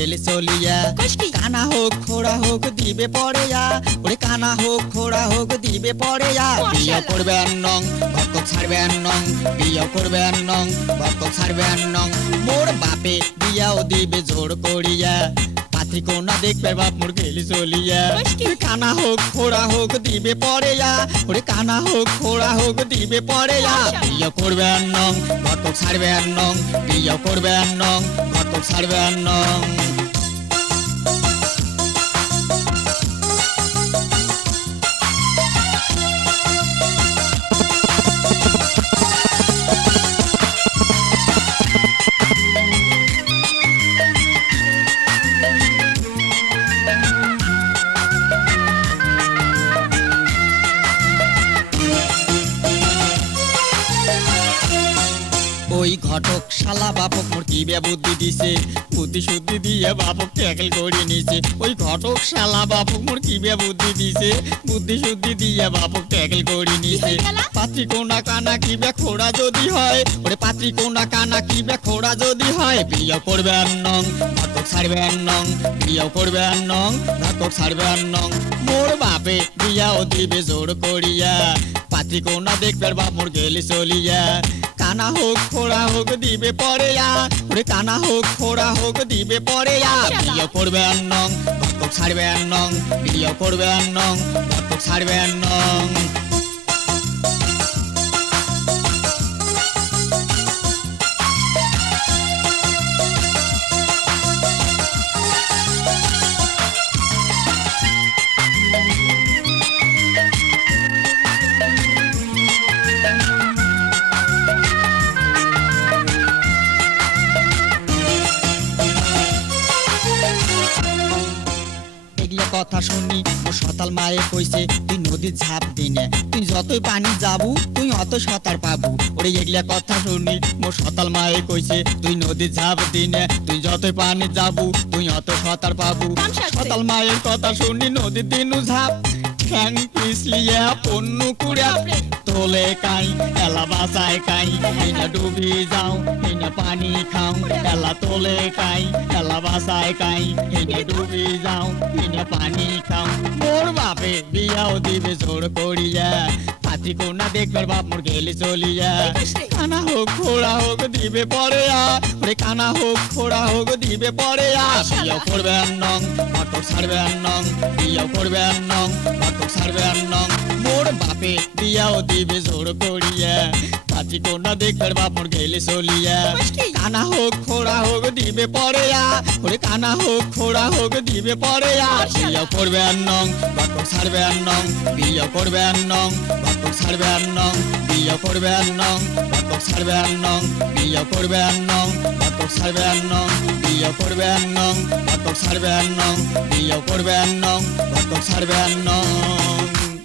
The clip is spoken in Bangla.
গেলে চলিয়া কানা হোক খোড়া হোক দিবে পড়ে ওরে কানা হোক খোড়া হোক দিবে পড়ে বিয়ে করবে নং ভক্ত ছাড়বে নং বিয়ে করবে নং ভক্ত ছাড়বে নং মোর বাপে বিয়াও দিবে জোর করিয়া পাত্রী কোনা দেখবে বাপ মোর গেলি চলিয়া কানা হোক খোড়া হোক দিবে পড়ে ওরে কানা হোক খোড়া হোক দিবে পড়ে বিয়ে করবে নং ভক্ত ছাড়বে নং বিয়ে করবে নং ভক্ত ছাড়বে নং ওই ঘটক শালা বাপক মোর কি বুদ্ধি দিছে বুদ্ধি শুদ্ধি দিয়ে বাপক ট্যাকেল করে নিছে ওই ঘটক শালা বাপক মোর কি বুদ্ধি দিছে বুদ্ধি শুদ্ধি দিয়ে বাপক ট্যাকেল করে নিছে পাত্রী কোনা কানা কি খোড়া যদি হয় ওরে পাত্রী কোনা কানা কি খোড়া যদি হয় বিয়ে করবে নং ঘটক ছাড়বে নং বিয়ে করবে নং ঘটক ছাড়বে নং মোর বাপে বিয়াও দিবে জোর করিয়া পাত্রী কোনা দেখবে বাপ মোর গেলি চলিয়া কানা হোক খোড়া হোক দিবে পড়ে ওরে কানা হোক খোড়া হোক দিবে পড়ে বিয়ে করবে নং ভক্ত ছাড়বে নং বিয়ে করবে নং ভক্ত ছাড়বে নং কথা শুনি ও সতাল মায়ে কইছে তুই নদীর ঝাঁপ দিনে তুই যতই পানি যাবু তুই অত সাঁতার পাবু ওরে এগুলা কথা শুনি ও সতাল মায়ে কইছে তুই নদীর ঝাঁপ দিনে তুই যতই পানি যাবু তুই অত সাঁতার পাবু সতাল মায়ের কথা শুনি নদীর দিনু ঝাঁপ ঠ্যাং পিছলিয়া পন্নু কুড়া তোলে কাই এলা বাসায় কাই এইনা ডুবি যাও এইনা পানি খাও এলা তোলে কাই এলা বাসায় কাই এইনা ডুবি যাও এইনা পানি খাও মোর বাপে বিয়াও দিবে জোর করিয়া পাত্রী কোনা দেখবে বাপ মোর গেলি চলিয়া কানা হোক খোড়া হোক দিবে পড়ে ওরে কানা হোক খোড়া হোক দিবে পড়ে বিয়ে করবে নং ঘটক ছাড়বে নং বিয়ে করবে নং ঘটক ছাড়বে নং মোর বাপে বিয়াও দিবে জোর করিয়া পাত্রী কোনা দেখবে বাপ মোর গেলি চলিয়া কানা হোক খোড়া হোক দিবে পড়ে ওরে কানা হোক খোড়া হোক দিবে পড়ে বিয়ে করবে নং ঘটক ছাড়বে নং বিয়ে করবে নং ঘটক ছাড়বে নং বিয়ে করবে নং ঘটক ছাড়বে নং বিয়ে করবে নং ঘটক ছাড়বে নং বিয়ে করবে নং ঘটক ছাড়বে নং বিয়ে করবে নং ঘটক ছাড়বে নং